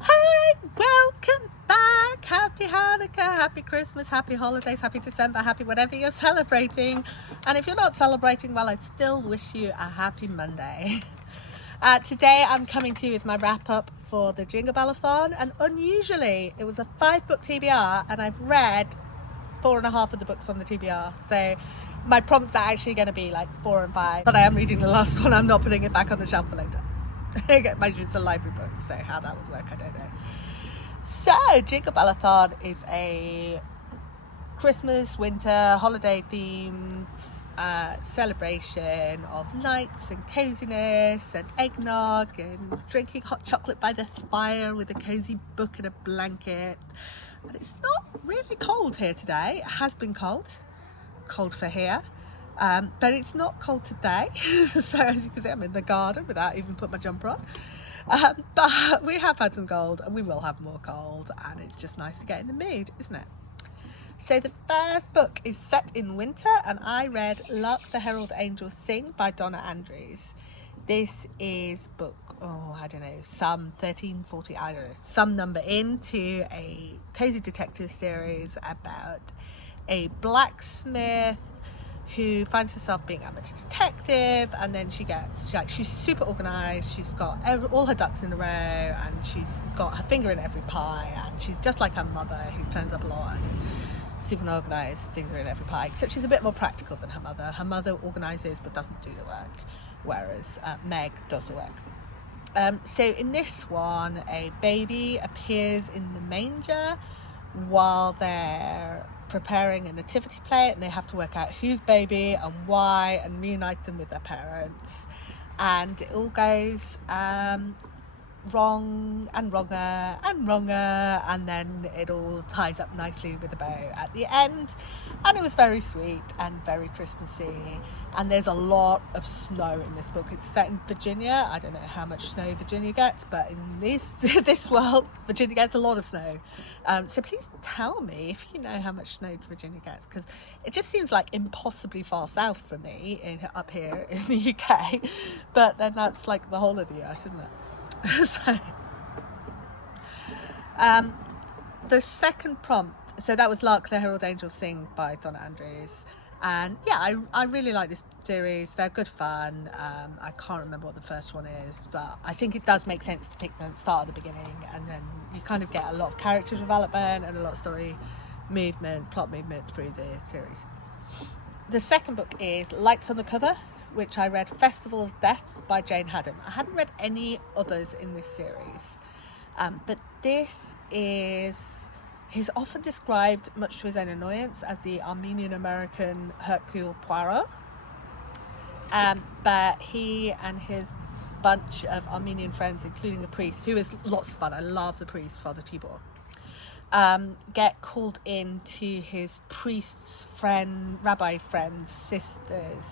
Hi, welcome back. Happy Hanukkah, happy Christmas, happy holidays, happy December, happy whatever you're celebrating. And if you're not celebrating, well, I still wish you a happy Monday. Today I'm coming to you with my wrap up for the Jinglebellathon, and unusually it was a 5-book TBR and I've read 4.5 of the books on the TBR, so my prompts are actually going to be like 4 and 5, but I am reading the last one. I'm not putting it back on the shelf for later. It's a library book, so how that would work I don't know. So Jinglebellathon is a Christmas, winter, holiday themed celebration of lights and coziness and eggnog and drinking hot chocolate by the fire with a cozy book and a blanket. And it's not really cold here today. It has been cold for here, but it's not cold today. So as you can see, I'm in the garden without even putting my jumper on. But we have had some cold and we will have more cold, and it's just nice to get in the mood, isn't it? So the first book is set in winter, and I read Lark the Herald Angels Sing by Donna Andrews. This is book, I don't know, some 13, 40, I don't know, some number into a cozy detective series about a blacksmith who finds herself being amateur detective, and then she's super organized. She's got all her ducks in a row, and she's got her finger in every pie, and she's just like her mother, who turns up a lot and super organized, finger in every pie, except she's a bit more practical than her mother. Her mother organizes but doesn't do the work, whereas Meg does the work. So in this one, a baby appears in the manger while they're preparing a nativity play, and they have to work out whose baby and why and reunite them with their parents, and it all goes wrong and wronger and wronger, and then it all ties up nicely with a bow at the end. And it was very sweet and very Christmassy, and there's a lot of snow in this book. It's set in Virginia. I don't know how much snow Virginia gets, but in this world, Virginia gets a lot of snow. So please tell me if you know how much snow Virginia gets, because it just seems like impossibly far south for me up here in the UK, but then that's like the whole of the US, isn't it? So the second prompt, so that was Lark the Herald Angels Sing by Donna Andrews, and yeah, I really like this series. They're good fun. I can't remember what the first one is, but I think it does make sense to pick them start at the beginning, and then you kind of get a lot of character development and a lot of story movement, plot movement through the series. The second book is Lights on the Cover, which I read Festival of Deaths by Jane Haddam. I hadn't read any others in this series, but this is, he's often described, much to his own annoyance, as the Armenian-American Hercule Poirot, but he and his bunch of Armenian friends, including a priest, who is lots of fun, I love the priest, Father Tibor, get called in to his priest's rabbi friend's sister's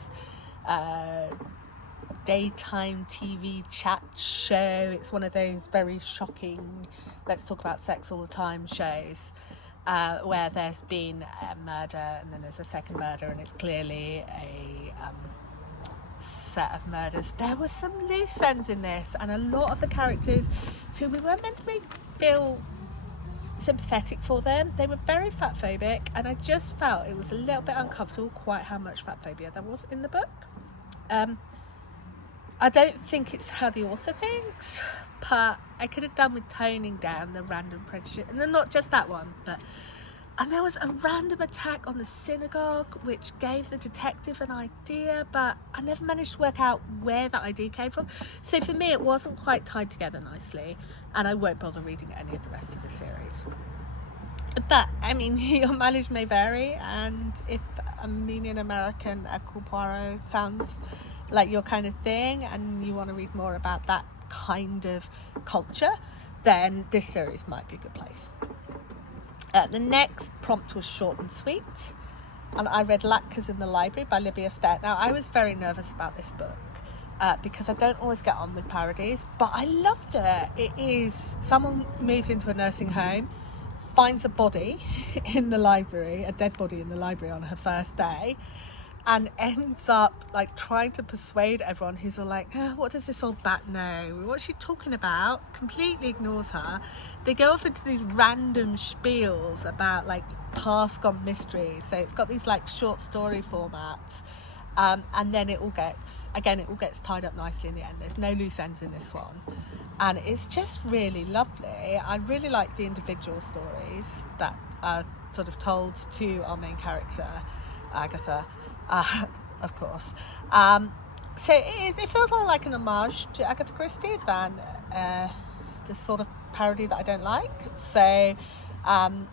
daytime TV chat show. It's one of those very shocking, let's talk about sex all the time shows, where there's been a murder and then there's a second murder, and it's clearly a set of murders. There were some loose ends in this, and a lot of the characters who we were meant to feel sympathetic for them, they were very fat phobic, and I just felt it was a little bit uncomfortable quite how much fat phobia there was in the book. I don't think it's how the author thinks, but I could have done with toning down the random prejudice, and then not just that one, and there was a random attack on the synagogue which gave the detective an idea, but I never managed to work out where that idea came from. So for me, it wasn't quite tied together nicely, and I won't bother reading any of the rest of the series. But I mean, your mileage may vary, and if Armenian American Hercule Poirot sounds like your kind of thing and you want to read more about that kind of culture, then this series might be a good place. The next prompt was short and sweet, and I read Latkes in the Library by Libya Stett. Now, I was very nervous about this book because I don't always get on with parodies, but I loved it. It is, someone moves into a nursing home, finds a body in the library, a dead body in the library on her first day, and ends up like trying to persuade everyone who's all like, what does this old bat know? What's she talking about? Completely ignores her. They go off into these random spiels about like past gone mysteries. So it's got these like short story formats. And then it all gets tied up nicely in the end. There's no loose ends in this one. And it's just really lovely. I really like the individual stories that are sort of told to our main character, Agatha, of course. So it feels more like an homage to Agatha Christie than the sort of parody that I don't like. So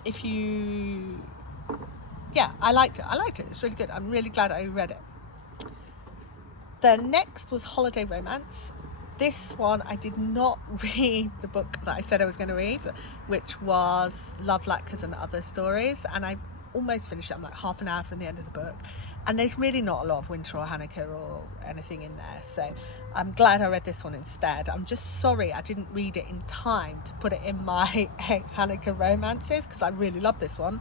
if you... Yeah, I liked it. It's really good. I'm really glad I read it. The next was Holiday Romance. This one, I did not read the book that I said I was going to read, which was Love, Lacquers and Other Stories. And I almost finished it. I'm like half an hour from the end of the book. And there's really not a lot of winter or Chanukah or anything in there. So I'm glad I read this one instead. I'm just sorry I didn't read it in time to put it in my Chanukah romances, because I really love this one.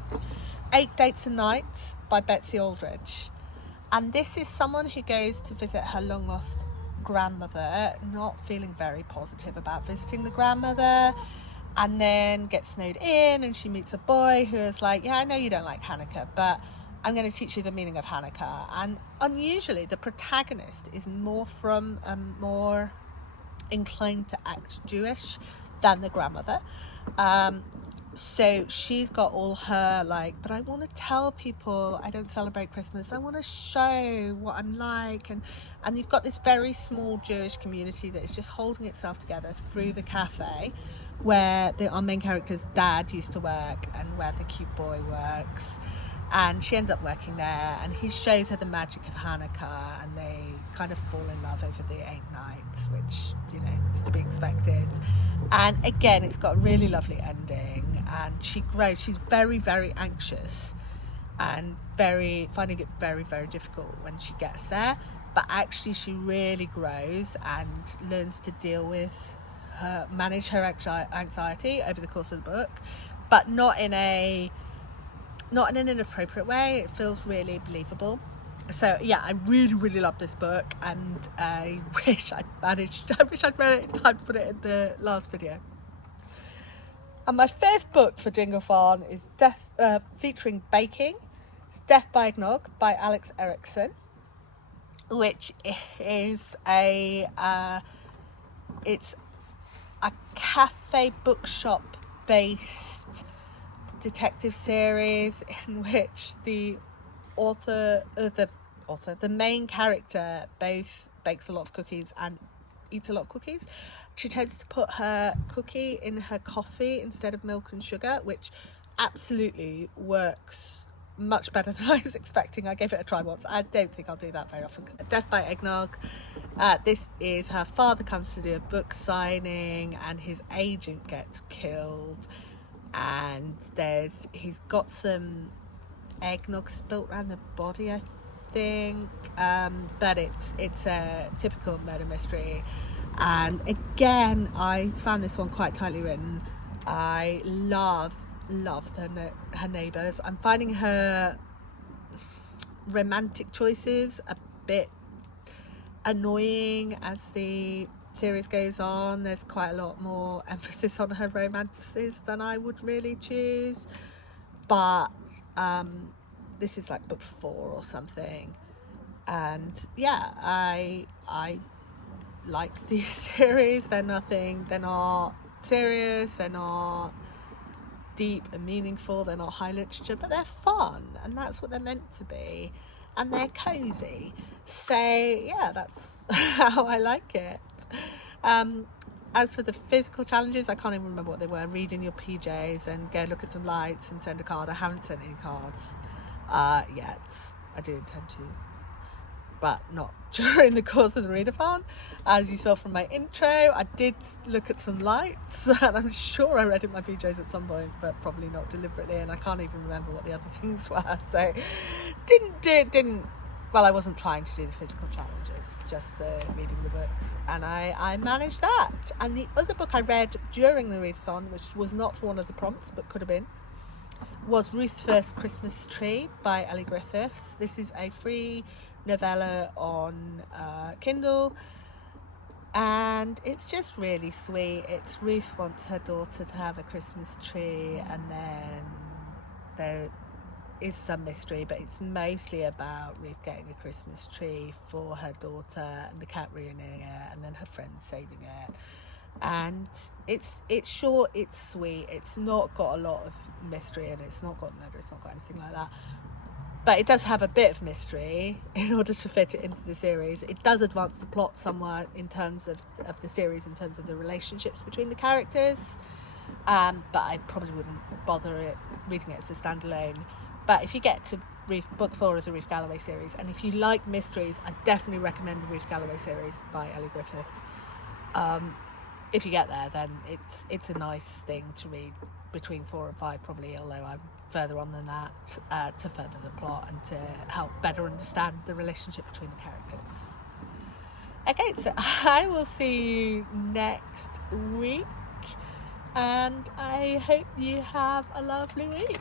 8 Dates and Nights by Betsy Aldridge. And this is someone who goes to visit her long lost grandmother, not feeling very positive about visiting the grandmother, and then gets snowed in, and she meets a boy who is like, yeah, I know you don't like Chanukah, but I'm going to teach you the meaning of Chanukah. And unusually the protagonist is more inclined to act Jewish than the grandmother. So she's got all her like, but I want to tell people I don't celebrate Christmas. I want to show what I'm like. And you've got this very small Jewish community that is just holding itself together through the cafe where our main character's dad used to work and where the cute boy works. And she ends up working there, and he shows her the magic of Chanukah, and they kind of fall in love over the 8 nights, which, is to be expected. And again, it's got a really lovely ending, and she grows. She's very, very anxious and finding it very, very difficult when she gets there. But actually she really grows and learns to manage her anxiety over the course of the book, but not in an inappropriate way. It feels really believable. So yeah, I really, really love this book, and I wish I'd read it in time to put it in the last video. And my fifth book for Jinglebellathon is featuring baking. It's Death by Eggnog by Alex Erickson, which is it's a cafe bookshop based detective series in which the main character both bakes a lot of cookies and eats a lot of cookies. She tends to put her cookie in her coffee instead of milk and sugar, which absolutely works much better than I was expecting. I gave it a try once. I don't think I'll do that very often. Death by Eggnog. This is her father comes to do a book signing, and his agent gets killed, and he's got some eggnog spilt around the body, I think. But it's a typical murder mystery. And again, I found this one quite tightly written. I love her neighbours. I'm finding her romantic choices a bit annoying as the series goes on. There's quite a lot more emphasis on her romances than I would really choose, but this is like book 4 or something, and yeah, I like these series. They're not serious, they're not deep and meaningful, they're not high literature, but they're fun, and that's what they're meant to be, and they're cozy. So yeah, that's how I like it. As for the physical challenges, I can't even remember what they were. Read in your PJs and go look at some lights and send a card. I haven't sent any cards yet. I do intend to, but not during the course of the readathon. As you saw from my intro, I did look at some lights, and I'm sure I read in my PJs at some point, but probably not deliberately, and I can't even remember what the other things were. So I wasn't trying to do the physical challenges, just the reading the books, and I managed that. And the other book I read during the readathon, which was not for one of the prompts but could have been, was Ruth's First Christmas Tree by Ellie Griffiths. This is a free novella on Kindle, and it's just really sweet. It's Ruth wants her daughter to have a Christmas tree, and then there is some mystery, but it's mostly about Ruth getting a Christmas tree for her daughter and the cat ruining it and then her friends saving it. And it's short, it's sweet, it's not got a lot of mystery, and it's not got murder, it's not got anything like that, but it does have a bit of mystery in order to fit it into the series. It does advance the plot somewhat in terms of the series, in terms of the relationships between the characters, but I probably wouldn't bother reading it as a standalone. But if you get to book 4 of the Ruth Galloway series, and if you like mysteries, I definitely recommend the Ruth Galloway series by Ellie Griffiths. If you get there, then it's a nice thing to read between 4 and 5 probably, although I'm further on than that, to further the plot and to help better understand the relationship between the characters. Okay, so I will see you next week, and I hope you have a lovely week.